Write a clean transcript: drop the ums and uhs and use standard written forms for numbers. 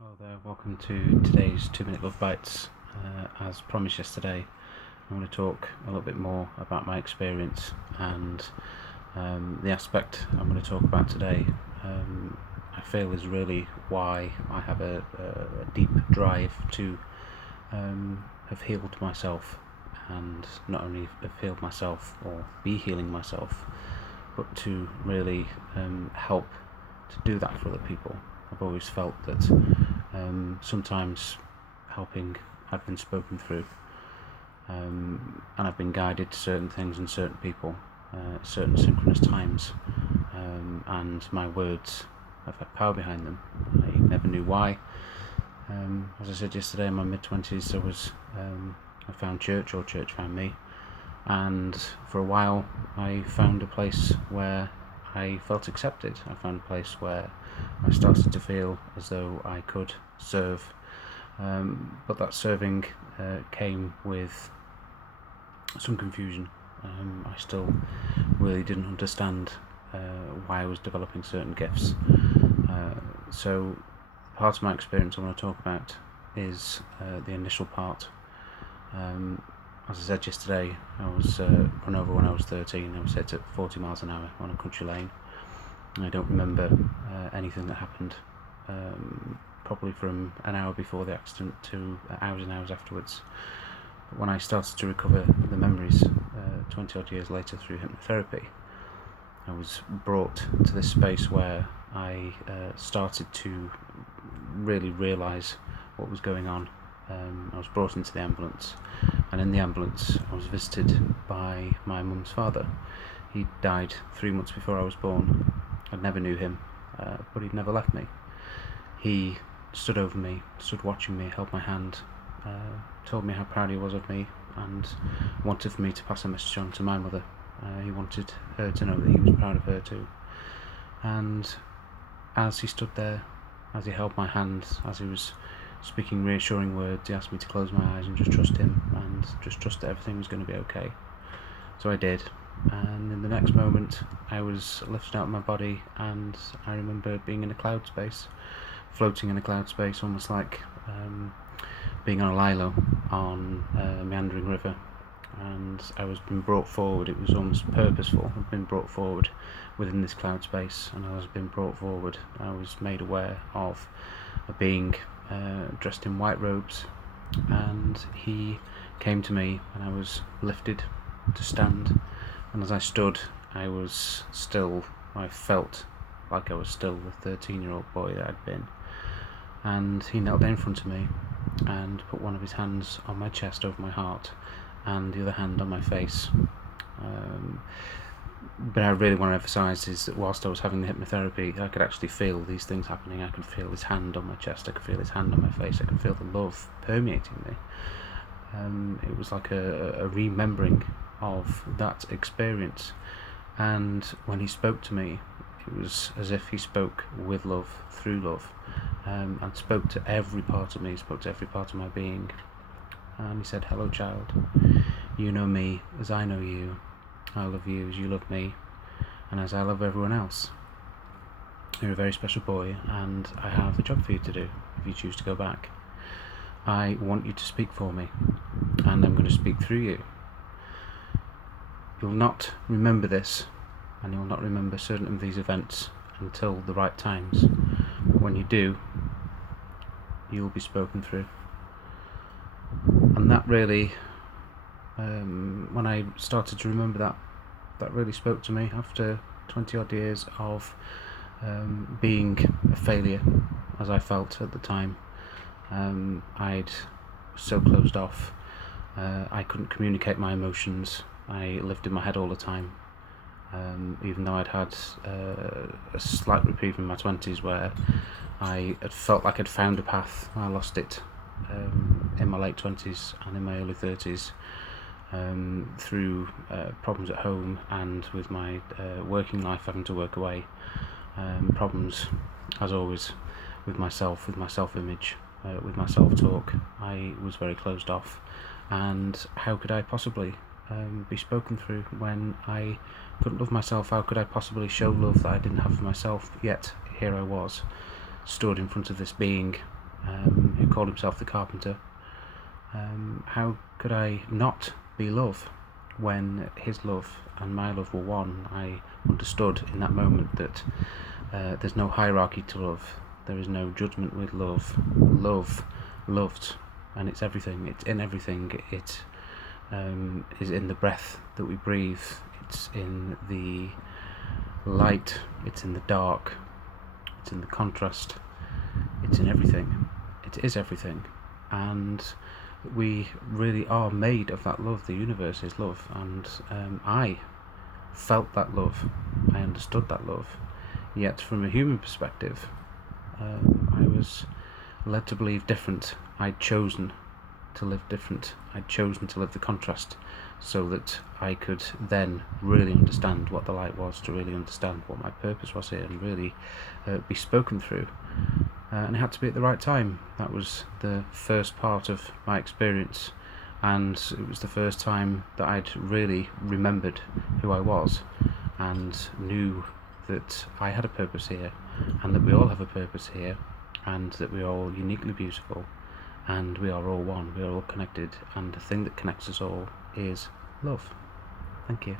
Hello there, welcome to today's 2 Minute Love Bites. As promised yesterday, I'm going to talk a little bit more about my experience and the aspect I'm going to talk about today I feel is really why I have a deep drive to have healed myself, and not only have healed myself or be healing myself, but to really help to do that for other people. I've always felt that sometimes helping had been spoken through, and I've been guided to certain things and certain people at certain synchronous times, and my words have had power behind them. I never knew why. As I said yesterday, in my mid-20s I found church, or church found me, and for a while I found a place where I felt accepted. I found a place where I started to feel as though I could serve, but that serving came with some confusion. I still really didn't understand why I was developing certain gifts. So part of my experience I want to talk about is the initial part. As I said yesterday, I was run over when I was 13. I was hit at 40 miles an hour on a country lane. I don't remember anything that happened, probably from an hour before the accident to hours and hours afterwards. But when I started to recover the memories 20 odd years later through hypnotherapy, I was brought to this space where I started to really realise what was going on. I was brought into the ambulance, and in the ambulance I was visited by my mum's father. He died 3 months before I was born. I never knew him, but he'd never left me. He stood over me, stood watching me, held my hand, told me how proud he was of me, and wanted for me to pass a message on to my mother. He wanted her to know that he was proud of her too. And as he stood there, as he held my hand, as he was speaking reassuring words, he asked me to close my eyes and just trust him, and just trust that everything was going to be okay. So I did, and in the next moment I was lifted out of my body, and I remember being in a cloud space, floating in a cloud space, almost like being on a lilo on a meandering river. And I was being brought forward. It was almost purposeful. I'd been brought forward within this cloud space, and as I was being brought forward, I was made aware of a being dressed in white robes, and he came to me, and I was lifted to stand. And as I stood, I felt like I was still the 13-year-old boy that I'd been. And he knelt down in front of me and put one of his hands on my chest over my heart, and the other hand on my face. But I really want to emphasise is that whilst I was having the hypnotherapy, I could actually feel these things happening. I could feel his hand on my chest, I could feel his hand on my face, I could feel the love permeating me. It was like a remembering of that experience. And when he spoke to me, it was as if he spoke with love, through love, and spoke to every part of me, spoke to every part of my being. And he said, "Hello child, you know me as I know you, I love you as you love me, and as I love everyone else. You're a very special boy, and I have a job for you to do if you choose to go back. I want you to speak for me, and I'm going to speak through you. You'll not remember this, and you'll not remember certain of these events until the right times. But when you do, you'll be spoken through." And that really, when I started to remember that really spoke to me after 20 odd years of being a failure, as I felt at the time. I'd so closed off. I couldn't communicate my emotions. I lived in my head all the time. Even though I'd had a slight reprieve in my 20s where I had felt like I'd found a path, I lost it in my late 20s and in my early 30s through problems at home, and with my working life having to work away, problems as always with myself, with my self-image, with my self-talk. I was very closed off, and how could I possibly be spoken through when I couldn't love myself? How could I possibly show love that I didn't have for myself? Yet here I was, stood in front of this being who called himself the carpenter. How could I not be love when his love and my love were one? I understood in that moment that there's no hierarchy to love. There is no judgment with love. Love, loved, and it's everything. It's in everything. It is in the breath that we breathe. It's in the light. It's in the dark. It's in the contrast. It's in everything. It is everything. And we really are made of that love. The universe is love. And I felt that love. I understood that love. Yet from a human perspective, I was led to believe different. I'd chosen to live different. I'd chosen to live the contrast so that I could then really understand what the light was, to really understand what my purpose was here, and really be spoken through. And it had to be at the right time. That was the first part of my experience, and it was the first time that I'd really remembered who I was and knew that I had a purpose here, and that we all have a purpose here, and that we are all uniquely beautiful, and we are all one, we are all connected, and the thing that connects us all is love. Thank you.